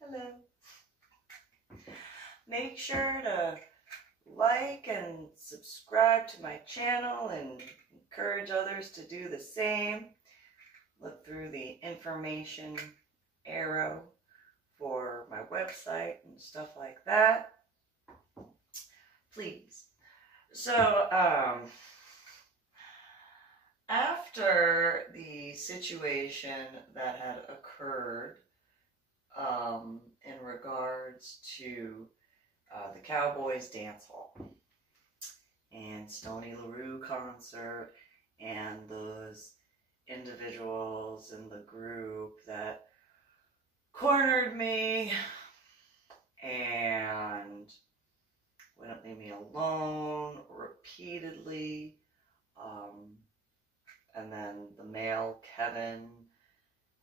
Hello. Make sure to like and subscribe to my channel and encourage others to do the same. Look through the information arrow for my website and stuff like that. Please. So, after the situation that had occurred in regards to the Cowboys Dance Hall and Stoney LaRue concert and those individuals in the group that cornered me and wouldn't leave me alone repeatedly, and then the male Kevin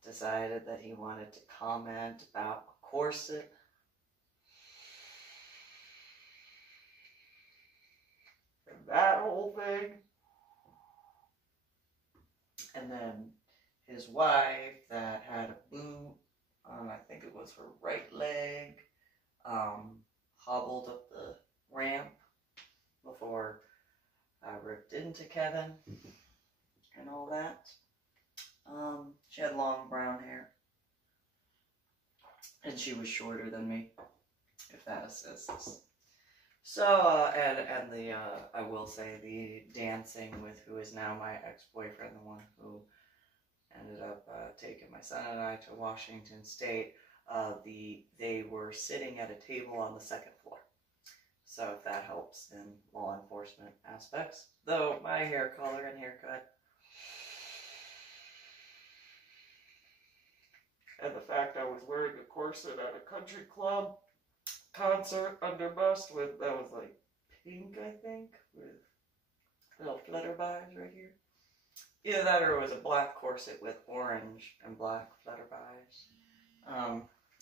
decided that he wanted to comment about a corset. And that whole thing. And then his wife that had a boot on, I think it was her right leg, hobbled up the ramp before I ripped into Kevin and all that. She had long brown hair. And she was shorter than me, if that assists. So, and the, I will say, the dancing with who is now my ex-boyfriend, the one who ended up taking my son and I to Washington State, they were sitting at a table on the second floor. So if that helps in law enforcement aspects. Though my hair color and haircut and the fact I was wearing a corset at a country club concert under bust with, that was like pink, I think, with little flutter buys right here. Either that or it was a black corset with orange and black flutter buys.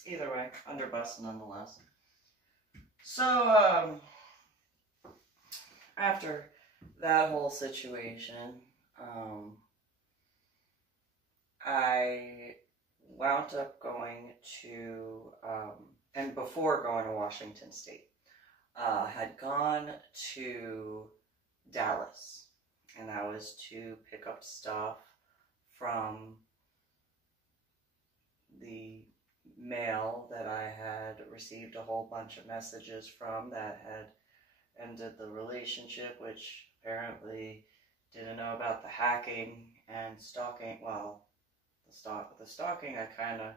Either way, under bust nonetheless. So, after that whole situation, I wound up going to, and before going to Washington State, had gone to Dallas, and that was to pick up stuff from the mail that I had received a whole bunch of messages from that had ended the relationship, which apparently didn't know about the hacking and stalking. Well, the stalking I kind of,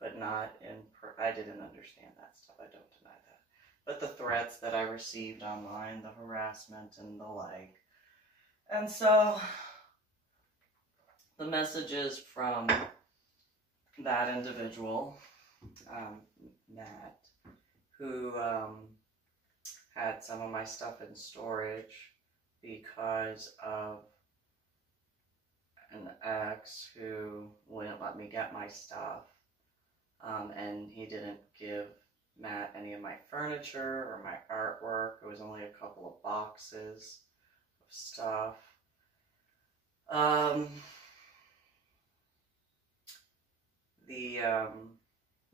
but not in, I didn't understand that stuff, I don't deny that. But the threats that I received online, the harassment and the like. And so, the messages from that individual, Matt, who had some of my stuff in storage because of an ex who wouldn't let me get my stuff, and he didn't give Matt any of my furniture or my artwork. It was only a couple of boxes of stuff.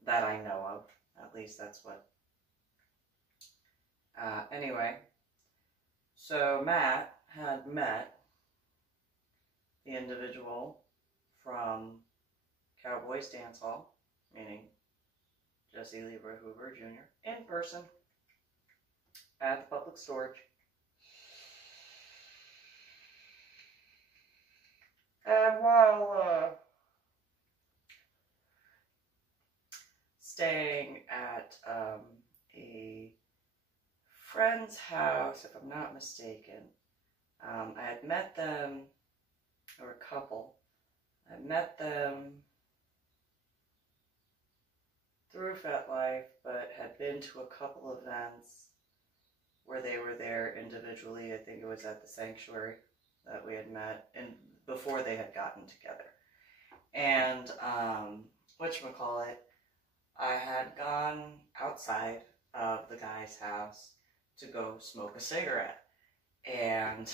That I know of. At least that's what. Anyway, so Matt had met the individual from Cowboys Dance Hall, meaning Jesse Lieber Hoover Jr., in person at the public storage. And while staying at a friend's house, if I'm not mistaken, I had met them, or a couple. I met them through FetLife, but had been to a couple events where they were there individually. I think it was at the sanctuary that we had met, and before they had gotten together. And whatchamacallit, I had gone outside of the guy's house to go smoke a cigarette, and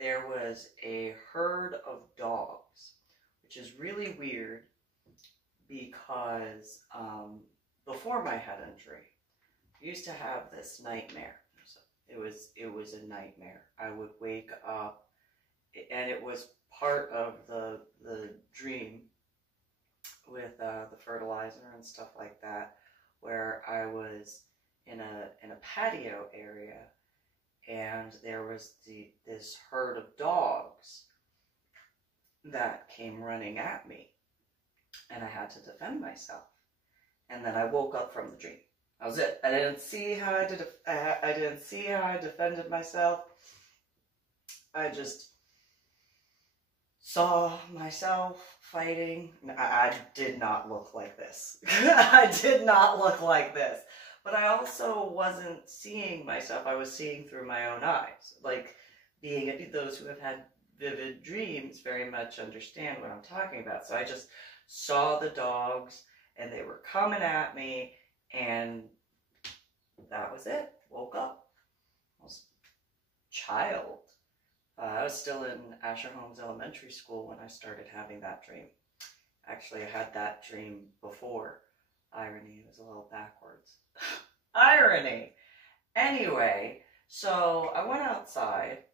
there was a herd of dogs, which is really weird because before my head injury, I used to have this nightmare. So it was a nightmare. I would wake up, and it was part of the dream with the fertilizer and stuff like that, where I was in a patio area, and there was this herd of dogs that came running at me, and I had to defend myself. And then I woke up from the dream. That was it. I didn't see how I didn't see how I defended myself. I just saw myself fighting. I did not look like this. I did not look like this. But I also wasn't seeing myself. I was seeing through my own eyes. Like, those who have had vivid dreams very much understand what I'm talking about. So I just saw the dogs, and they were coming at me, and that was it. Woke up. I was a child. I was still in Asher Holmes Elementary School when I started having that dream. Actually, I had that dream before. Irony, it was a little backwards. Irony! Anyway, so I went outside,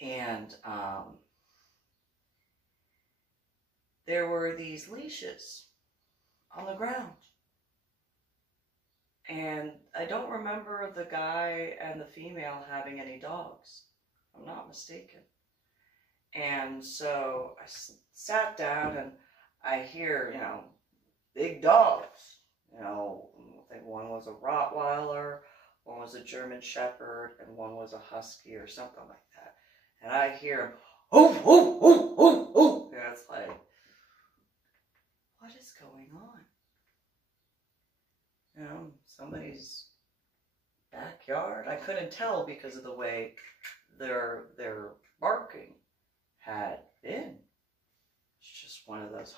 and there were these leashes on the ground. And I don't remember the guy and the female having any dogs. I'm not mistaken. And so I sat down, and I hear, big dogs. I think one was a Rottweiler, one was a German Shepherd, and one was a Husky or something like that. And I hear him, "Oof, oof, oof, oof, oof." And it's like, what is going on? Somebody's backyard? I couldn't tell because of the way their barking had been. It's just one of those,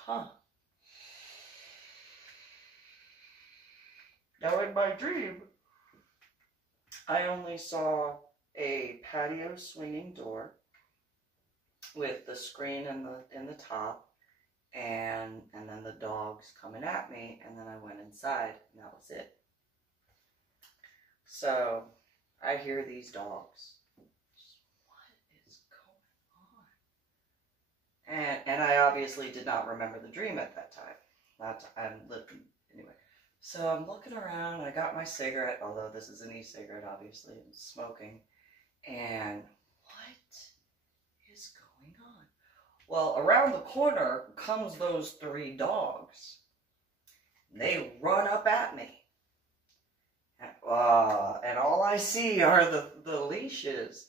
Now in my dream, I only saw a patio swinging door with the screen in the top, and then the dogs coming at me, and then I went inside, and that was it. So I hear these dogs. What is going on? And I obviously did not remember the dream at that time. I'm living anyway. So I'm looking around. I got my cigarette, although this is an e-cigarette, obviously, I'm smoking. And what is going on? Well, around the corner comes those 3 dogs. They run up at me. And all I see are the leashes.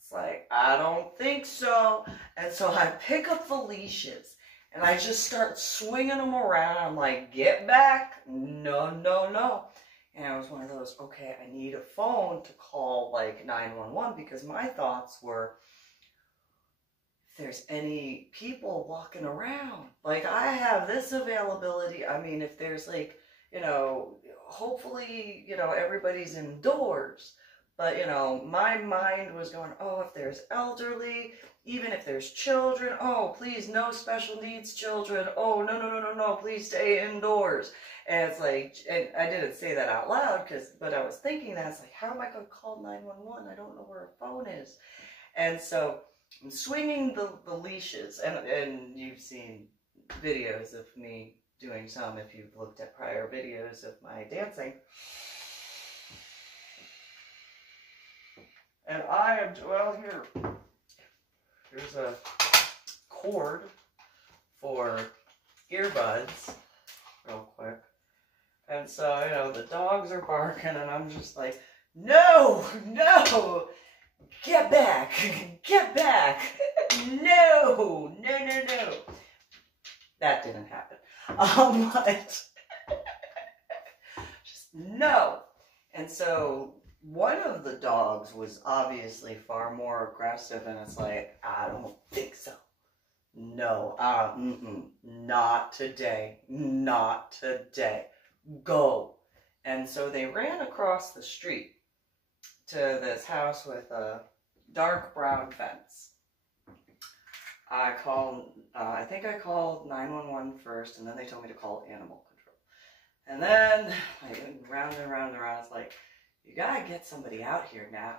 It's like, I don't think so. And so I pick up the leashes, and I just start swinging them around. I'm like, get back. No, no, no. And it was one of those, okay, I need a phone to call, 911, because my thoughts were, if there's any people walking around, I have this availability. I mean, if there's, hopefully, everybody's indoors. But, my mind was going, oh, if there's elderly, even if there's children, oh, please, no special needs children. Oh, no, no, no, no, no, please stay indoors. And it's like, and I didn't say that out loud, but I was thinking that. It's like, how am I going to call 911? I don't know where a phone is. And so I'm swinging the leashes, and you've seen videos of me doing some, if you've looked at prior videos of my dancing. And I am, here's a cord for earbuds, real quick. And so, the dogs are barking, and I'm just like, no, no, get back, get back, no, no, no, no. That didn't happen. But just no. And so one of the dogs was obviously far more aggressive, and it's like, I don't think so. No, not today, not today. Go. And so they ran across the street to this house with a dark brown fence. I think I called 911 first, and then they told me to call animal control. And then, like, round and round and round, it's like, you gotta get somebody out here now.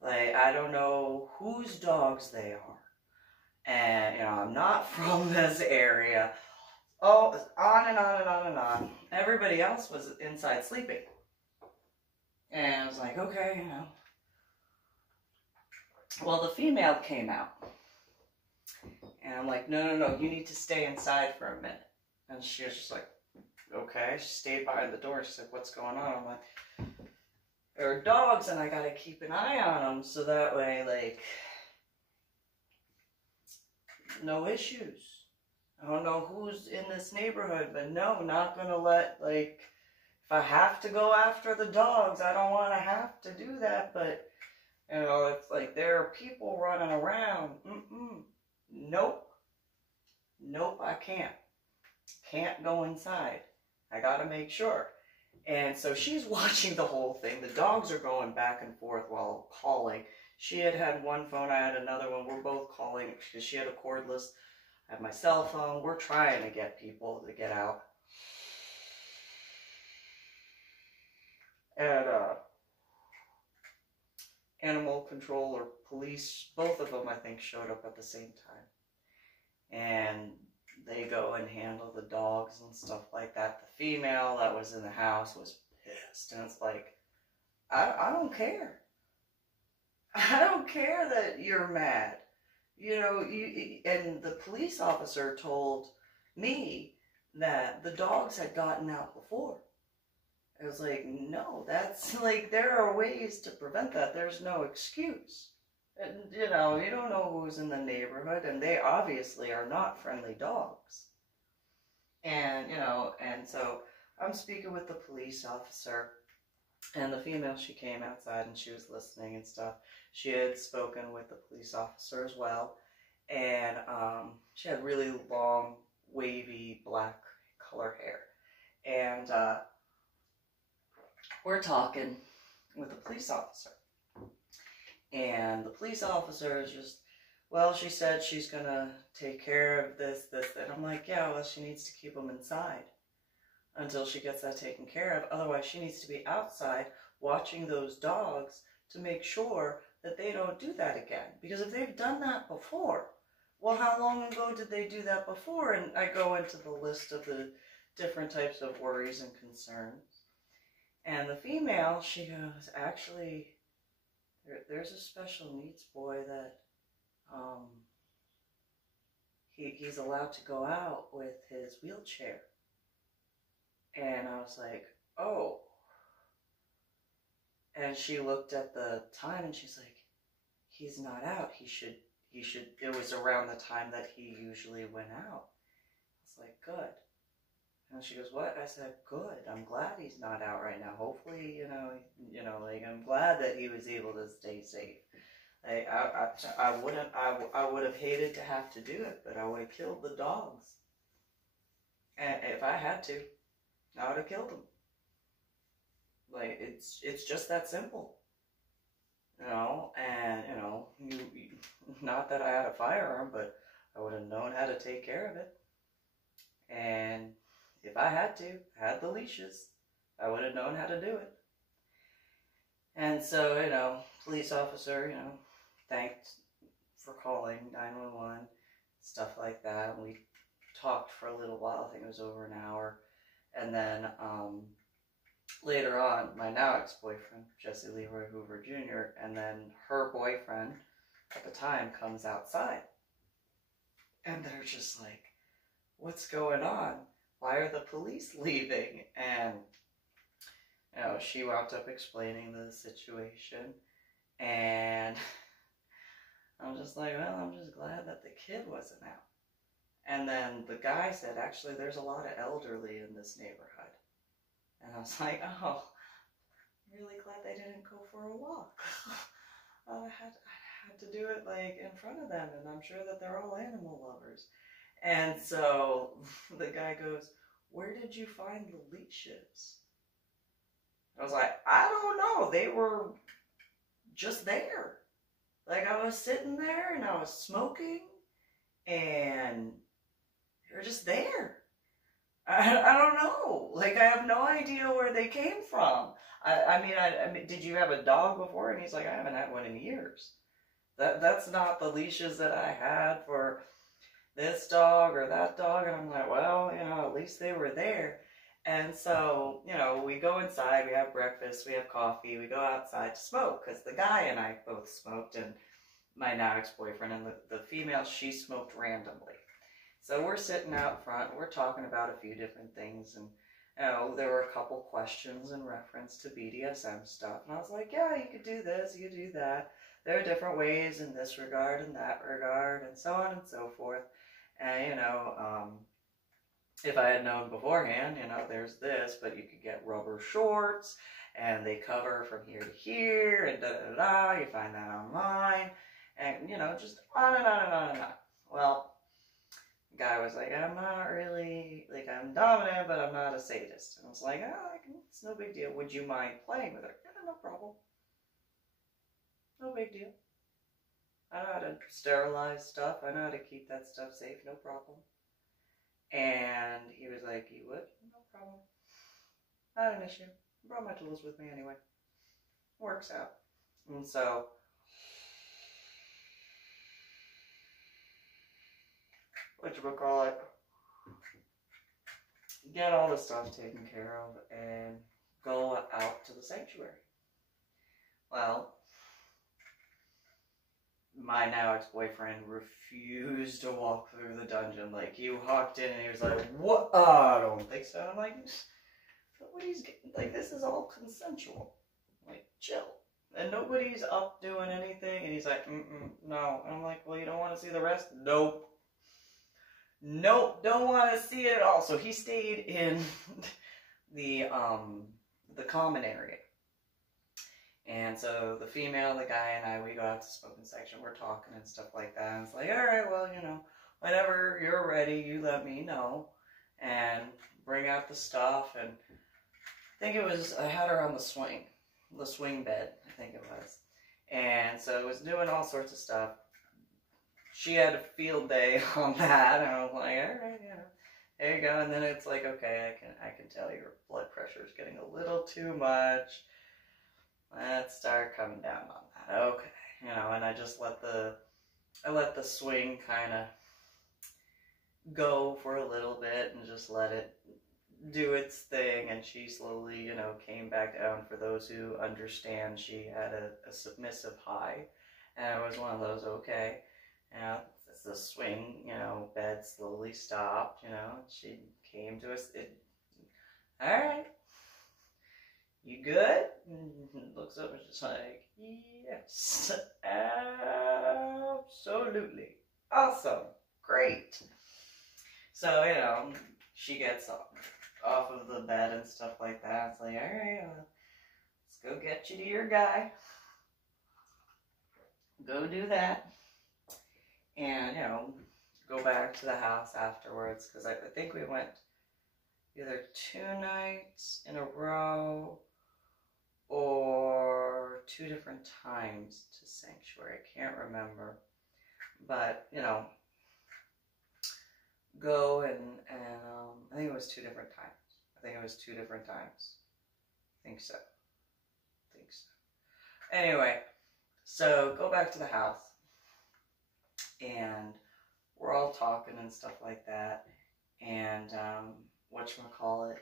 Like, I don't know whose dogs they are. And, you know, I'm not from this area. Oh, on and on and on and on. Everybody else was inside sleeping. And I was like, okay, you know. Well, the female came out. And I'm like, no, you need to stay inside for a minute. And she was just like, okay. She stayed behind the door. She said, what's going on? I'm like, there are dogs and I gotta keep an eye on them so that way, like, no issues. I don't know who's in this neighborhood, but no, not gonna let, like, if I have to go after the dogs, I don't want to have to do that, but, you know, if, like, there are people running around, nope, I can't go inside. I gotta make sure. And so she's watching the whole thing. The dogs are going back and forth while calling. She had one phone, I had another one. We're both calling because she had a cordless. I have my cell phone. We're trying to get people to get out. And animal control or police, both of them I think showed up at the same time. And they go and handle the dogs and stuff like that. The female that was in the house was pissed. And it's like, I don't care. I don't care that you're mad. You know, and the police officer told me that the dogs had gotten out before. I was like, no, that's like, there are ways to prevent that. There's no excuse. And, you know, you don't know who's in the neighborhood, and they obviously are not friendly dogs. And, you know, and so I'm speaking with the police officer, and the female, she came outside and she was listening and stuff. She had spoken with the police officer as well, and she had really long, wavy, black color hair. And we're talking with the police officer. And the police officer is just, well, she said she's going to take care of this. And I'm like, yeah, well, she needs to keep them inside until she gets that taken care of. Otherwise, she needs to be outside watching those dogs to make sure that they don't do that again. Because if they've done that before, well, how long ago did they do that before? And I go into the list of the different types of worries and concerns. And the female, she goes, actually, there's a special needs boy that he's allowed to go out with his wheelchair. And I was like, oh. And she looked at the time and she's like, he's not out. He should, it was around the time that he usually went out. I was like, good. And she goes, what? I said, good. I'm glad he's not out right now. Hopefully, you know, like, I'm glad that he was able to stay safe. Like, I would have hated to have to do it, but I would have killed the dogs. And if I had to, I would have killed them. Like, it's just that simple. You know, and, you know, not that I had a firearm, but I would have known how to take care of it. And if I had the leashes, I would have known how to do it. And so, you know, police officer, you know, thanked for calling 911, stuff like that. And we talked for a little while. I think it was over an hour. And then later on, my now ex-boyfriend, Jesse Leroy Hoover Jr., and then her boyfriend at the time comes outside. And they're just like, what's going on? Why are the police leaving? And, you know, she wound up explaining the situation. And I'm just like, well, I'm just glad that the kid wasn't out. And then the guy said, actually, there's a lot of elderly in this neighborhood. And I was like, oh, I'm really glad they didn't go for a walk. I had to do it, like, in front of them. And I'm sure that they're all animal lovers. And so the guy goes, where did you find the leashes? I was like, I don't know. They were just there. Like, I was sitting there and I was smoking and they're just there. I don't know. Like, I have no idea where they came from. I mean, did you have a dog before? And he's like, I haven't had one in years. That's not the leashes that I had for this dog or that dog. And I'm like, well, at least they were there. And so, we go inside, we have breakfast, we have coffee, we go outside to smoke, because the guy and I both smoked, and my now ex-boyfriend, and the female, she smoked randomly. So we're sitting out front, we're talking about a few different things, and there were a couple questions in reference to BDSM stuff, and I was like, yeah, you could do this, you could do that. There are different ways in this regard and that regard, and so on and so forth. And, if I had known beforehand, there's this, but you could get rubber shorts, and they cover from here to here, and da-da-da-da, you find that online, and, just on and on and on and on. Well, the guy was like, I'm not really, like, I'm dominant, but I'm not a sadist. And I was like, it's no big deal. Would you mind playing with her? Yeah, no problem. No big deal. I know how to sterilize stuff. I know how to keep that stuff safe. No problem. And he was like, you would? No problem. Not an issue. I brought my tools with me anyway. Works out. And so, whatchamacallit, get all the stuff taken care of and go out to the sanctuary. Well, my now ex-boyfriend refused to walk through the dungeon. Like, he walked in and he was like, what? I don't think so. I'm like, nobody's getting, like, this is all consensual. Like, chill. And nobody's up doing anything. And he's like, no. And I'm like, well, you don't want to see the rest? Nope. Nope, don't want to see it at all. So he stayed in the common area. And so the female, the guy, and I, we go out to the smoking section. We're talking and stuff like that. And it's like, all right, well, whenever you're ready, you let me know. And bring out the stuff. And I think I had her on the swing bed, I think it was. And so it was doing all sorts of stuff. She had a field day on that, and I was like, all right, there you go. And then it's like, okay, I can tell your blood pressure is getting a little too much. Let's start coming down on that. Okay, and I just let the swing kind of go for a little bit and just let it do its thing. And she slowly, came back down. For those who understand, she had a submissive high, and it was one of those, okay. As the swing, bed slowly stopped, she came to us. All right, you good? Looks up and just like, yes, absolutely, awesome, great. So, she gets off of the bed and stuff like that. It's like, all right, let's go get you to your guy. Go do that. And, go back to the house afterwards, because I think we went either 2 nights in a row or 2 different times to Sanctuary. I can't remember. But, go and I think it was 2 different times. I think so. Anyway, so go back to the house. And we're all talking and stuff like that. And, whatchamacallit,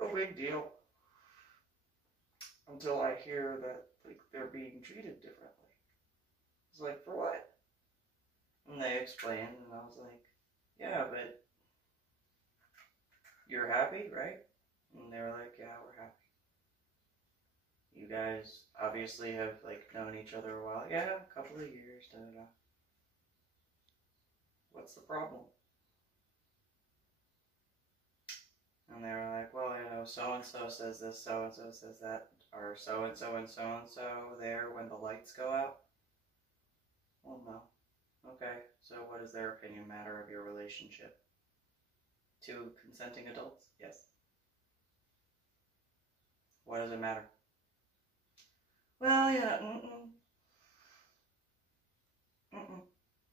no big deal. Until I hear that, like, they're being treated differently. It's like, for what? And they explained, and I was like, yeah, but you're happy, right? And they were like, yeah, we're happy. You guys obviously have, like, known each other a while. Yeah, a couple of years, da-da-da. What's the problem? And they were like, well, so-and-so says this, so-and-so says that. Are so-and-so and so-and-so there when the lights go out? Well, no. Okay, so what does their opinion matter of your relationship? 2 consenting adults? Yes. What does it matter? well,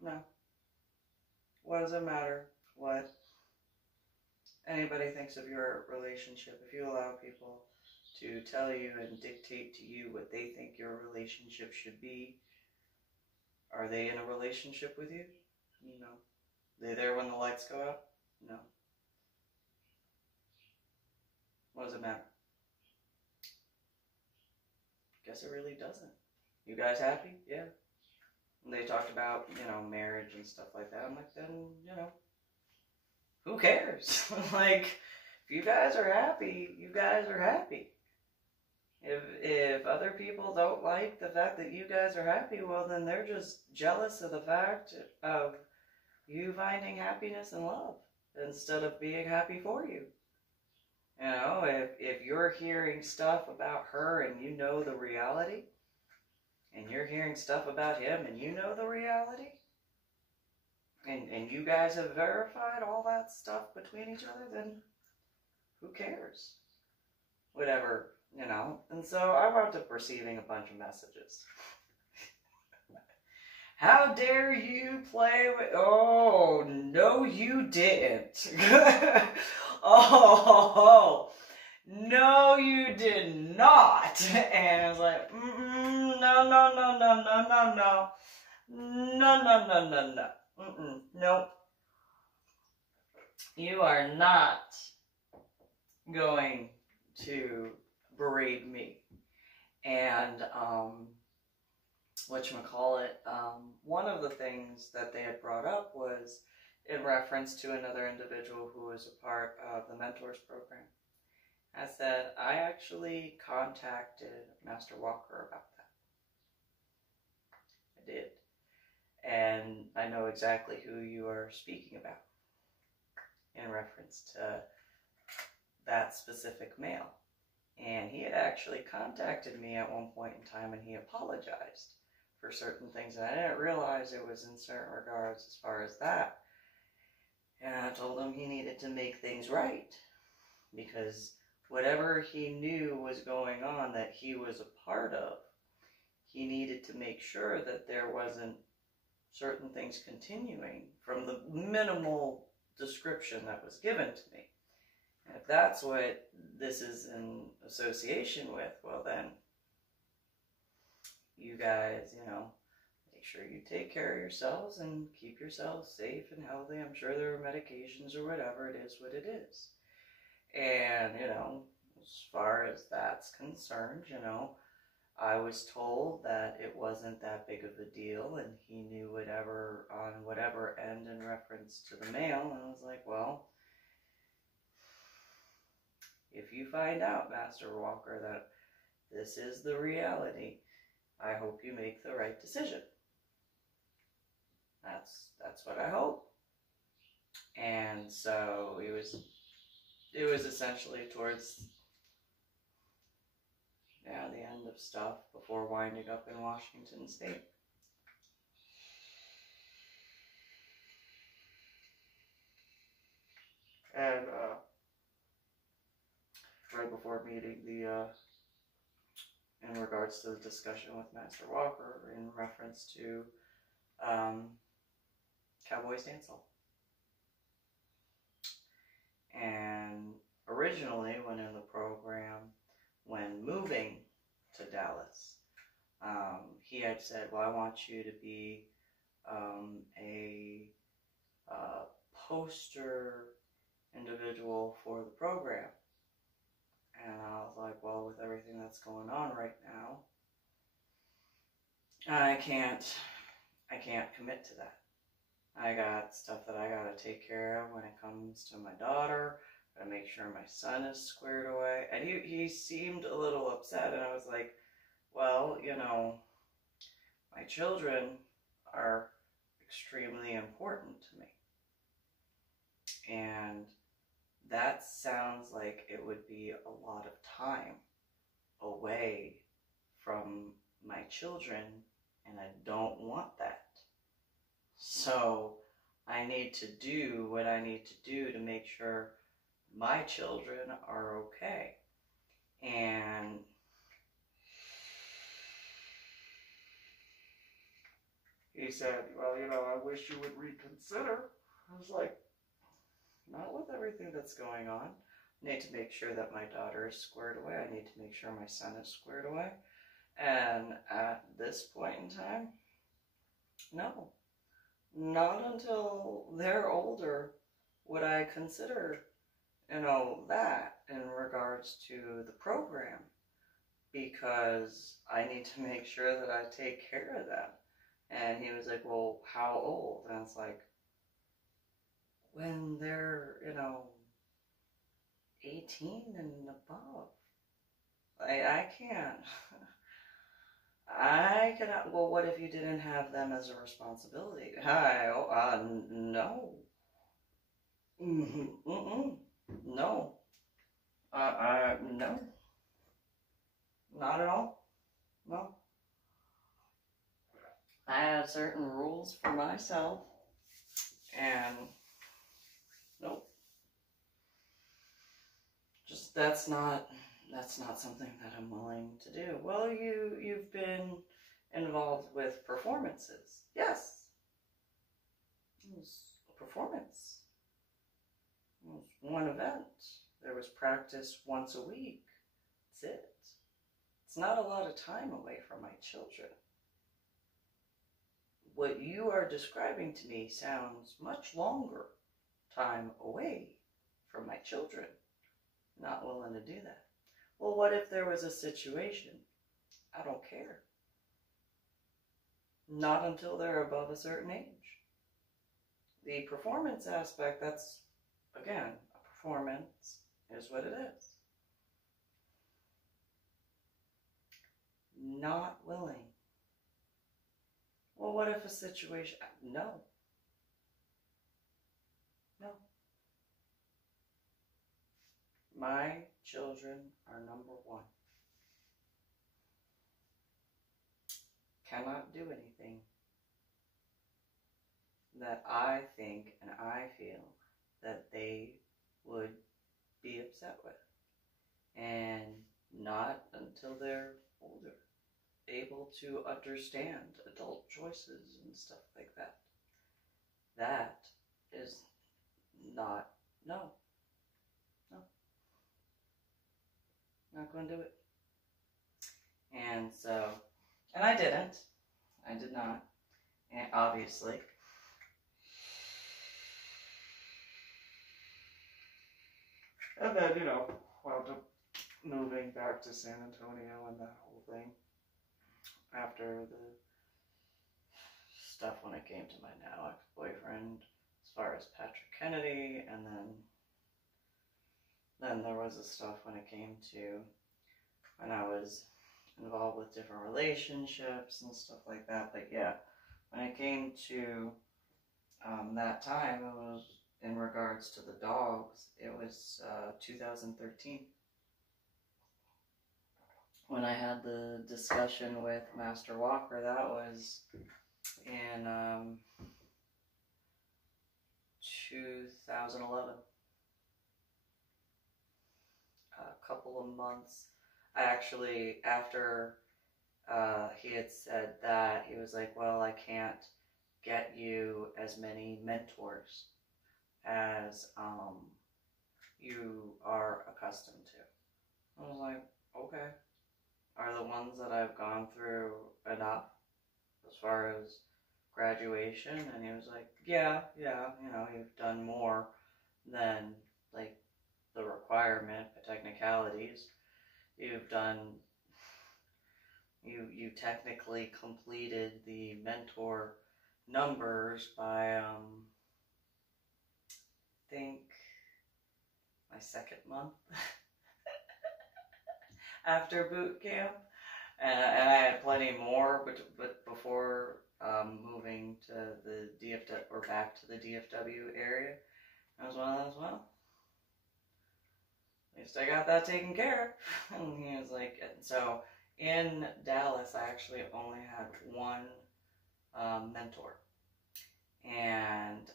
no. What does it matter what anybody thinks of your relationship? If you allow people to tell you and dictate to you what they think your relationship should be, are they in a relationship with you? No. They there when the lights go out? No. What does it matter? Guess it really doesn't. You guys happy? Yeah. And they talked about, marriage and stuff like that. I'm like, then, who cares? Like, if you guys are happy, you guys are happy. If other people don't like the fact that you guys are happy, well, then they're just jealous of the fact of you finding happiness and love instead of being happy for you. If you're hearing stuff about her and you know the reality, and you're hearing stuff about him and you know the reality, and you guys have verified all that stuff between each other, then who cares? Whatever, And so I wound up receiving a bunch of messages. How dare you play with... Oh, no you didn't. Oh, no you did not. And I was like, no, no, no, no, no, no, no. No, no, no, no, no. Nope. You are not going to berate me. And, one of the things that they had brought up was in reference to another individual who was a part of the Mentors program. I said, I actually contacted Master Walker about that. I did. And I know exactly who you are speaking about in reference to that specific male. And he had actually contacted me at one point in time and he apologized for certain things. And I didn't realize it was in certain regards as far as that. And I told him he needed to make things right. Because whatever he knew was going on that he was a part of, he needed to make sure that there wasn't certain things continuing from the minimal description that was given to me. And if that's what this is in association with, well then, you guys, make sure you take care of yourselves and keep yourselves safe and healthy. I'm sure there are medications or whatever, it is what it is. And, as far as that's concerned, I was told that it wasn't that big of a deal and he knew whatever on whatever end in reference to the male. And I was like, well, if you find out, Master Walker, that this is the reality, I hope you make the right decision. That's what I hope. And so it was essentially towards the end of stuff before winding up in Washington State. And right before meeting in regards to the discussion with Master Walker in reference to Cowboys Dance-Hall. And originally, when in the program, when moving to Dallas, he had said, well, I want you to be a poster individual for the program. And I was like, well, with everything that's going on right now, I can't commit to that. I got stuff that I gotta take care of when it comes to my daughter. Gotta make sure my son is squared away. And he seemed a little upset, and I was like, well, my children are extremely important to me. And that sounds like it would be a lot of time away from my children, and I don't want that. So I need to do what I need to do to make sure my children are okay. And he said, well, you know, I wish you would reconsider. I was like, not with everything that's going on. I need to make sure that my daughter is squared away. I need to make sure my son is squared away. And at this point in time, no. Not until they're older would I consider, you know, that in regards to the program. Because I need to make sure that I take care of them. And he was like, well, how old? And it's like, when they're, you know, 18 and above. I can't. I cannot. Well, what if you didn't have them as a responsibility? No. No. No. Not at all. No. I have certain rules for myself, and nope. Just that's not something that I'm willing to do. Well, you've been involved with performances. Yes. It was a performance. It was one event. There was practice once a week. That's it. It's not a lot of time away from my children. What you are describing to me sounds much longer time away from my children. Not willing to do that. Well, what if there was a situation? I don't care. Not until they're above a certain age. The performance aspect, that's, again, a performance is what it is. Not willing. Well, what if a situation... No. No. My children are number one. Cannot do anything that I think and I feel that they would be upset with. And not until they're older, able to understand adult choices and stuff like that. That is not, no. Not going to do it. And so, and I didn't. I did not. And obviously. And then, you know, wound up moving back to San Antonio and that whole thing. After the stuff when it came to my now ex-boyfriend, as far as Patrick Kennedy, and then there was the stuff when it came to when I was involved with different relationships and stuff like that. But yeah, when it came to that time, it was in regards to the dogs. It was 2013 when I had the discussion with Master Walker. That was in 2011. A couple of months. I actually, after he had said that, he was like, well, I can't get you as many mentors as you are accustomed to. I was like, okay. Are the ones that I've gone through enough as far as graduation? And he was like, yeah, you know, you've done more than, like, the requirement, the technicalities. You've done, you technically completed the mentor numbers by, I think, my second month after boot camp. And I had plenty more, but before moving to the DFW, or back to the DFW area, I was one of those, well, at least I got that taken care of. And he was like, and so in Dallas, I actually only had one mentor. And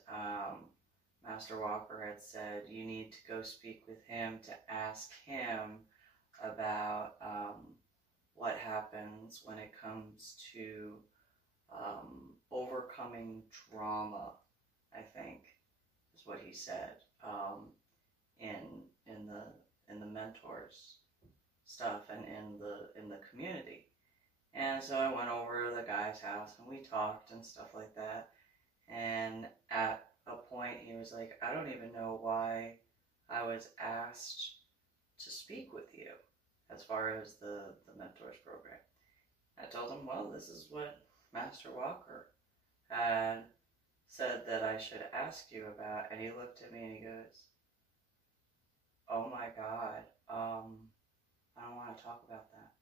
Master Walker had said, you need to go speak with him to ask him about what happens when it comes to overcoming trauma, I think, is what he said, in the mentors stuff and in the community. And so I went over to the guy's house and we talked and stuff like that. And at a point he was like, I don't even know why I was asked to speak with you as far as the mentors program. I told him, well, this is what Master Walker had said that I should ask you about. And he looked at me and he goes, oh my God, I don't want to talk about that.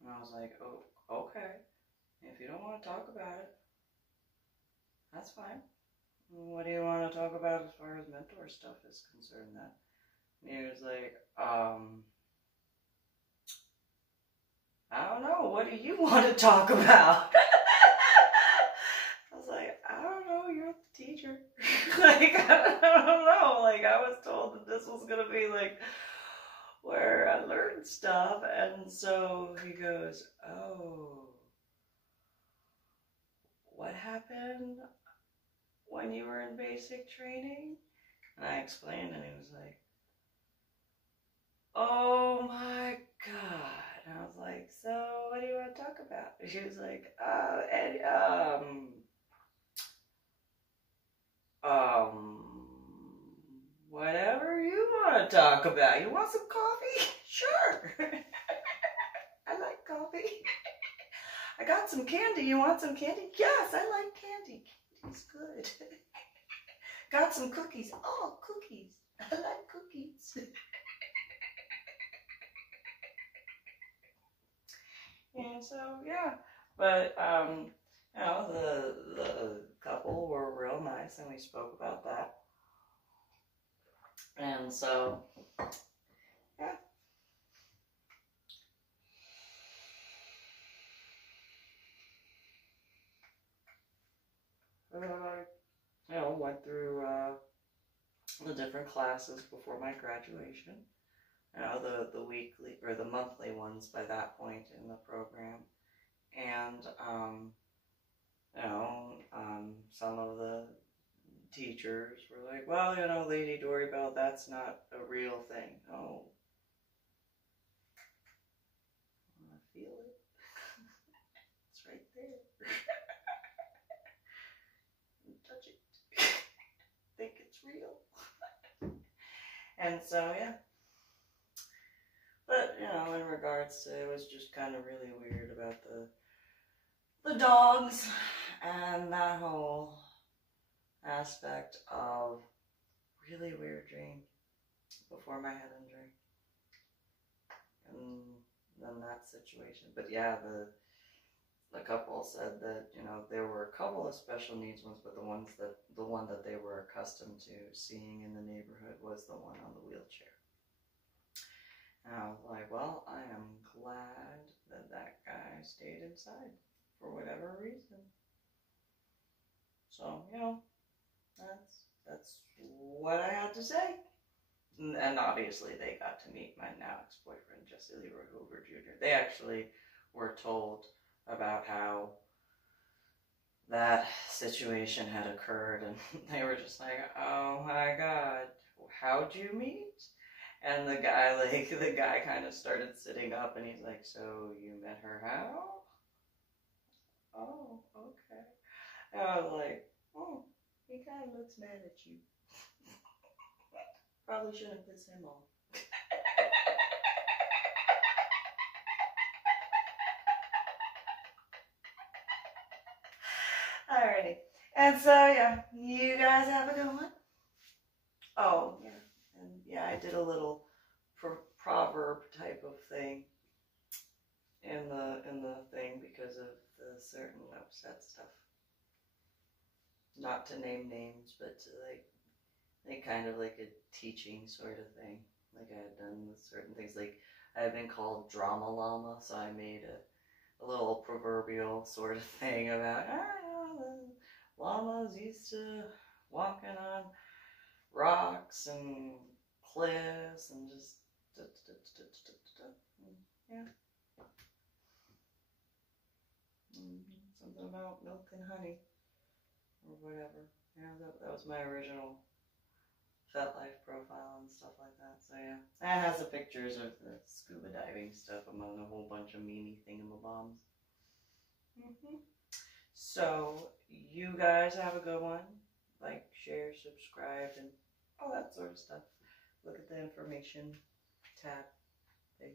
And I was like, oh, okay. If you don't want to talk about it, that's fine. What do you want to talk about as far as mentor stuff is concerned then? And he was like, I don't know. What do you want to talk about? I was like, I don't know. You're the teacher. Like, I don't know. Like, I was told that this was going to be like where I learned stuff. And so he goes, oh, what happened when you were in basic training? And I explained, and he was like, oh my God. And I was like, so what do you want to talk about? And she was like, whatever you want to talk about. You want some coffee? Sure. I like coffee. I got some candy. You want some candy? Yes, I like candy. Candy's good. Got some cookies. Oh, cookies. I like cookies. And so, yeah. But, you know, the couple were real nice, and we spoke about that. And so, yeah. You know, went through the different classes before my graduation. You know, the weekly or the monthly ones by that point in the program. And, you know, some of the teachers were like, well, you know, Lady Dori, Belle, that's not a real thing. Oh. I feel it. It's right there. Touch it. Think it's real. And so, yeah. But, you know, in regards to, it was just kind of really weird about the dogs and that whole aspect of really weird dream before my head injury. And then that situation. But yeah, the couple said that, you know, there were a couple of special needs ones, but the one that they were accustomed to seeing in the neighborhood was the one on the wheelchair. And I was like, well, I am glad that that guy stayed inside for whatever reason. So, you know, that's what I had to say. And obviously they got to meet my now ex-boyfriend, Jesse Leroy Hoover Jr. They actually were told about how that situation had occurred, and they were just like, oh my God, how'd you meet? And the guy kind of started sitting up, and he's like, so you met her how? Oh, okay. And I was like, oh, he kind of looks mad at you. Probably shouldn't piss him off. Alrighty. And so, yeah, you guys have a good one. Oh, yeah. And yeah, I did a little proverb type of thing in the thing because of the certain upset stuff. Not to name names, but to like kind of like a teaching sort of thing. Like I had done with certain things. Like I had been called Drama Llama, so I made a little proverbial sort of thing about, the llamas used to walking on rocks and cliffs and just yeah. something about milk and honey or whatever. Yeah, that was my original Fet Life profile and stuff like that. So yeah, it has the pictures of the scuba diving stuff among a whole bunch of memey thingamabombs. So you guys have a good one. Like, share, subscribe, and all that sort of stuff. Look at the information tab thing.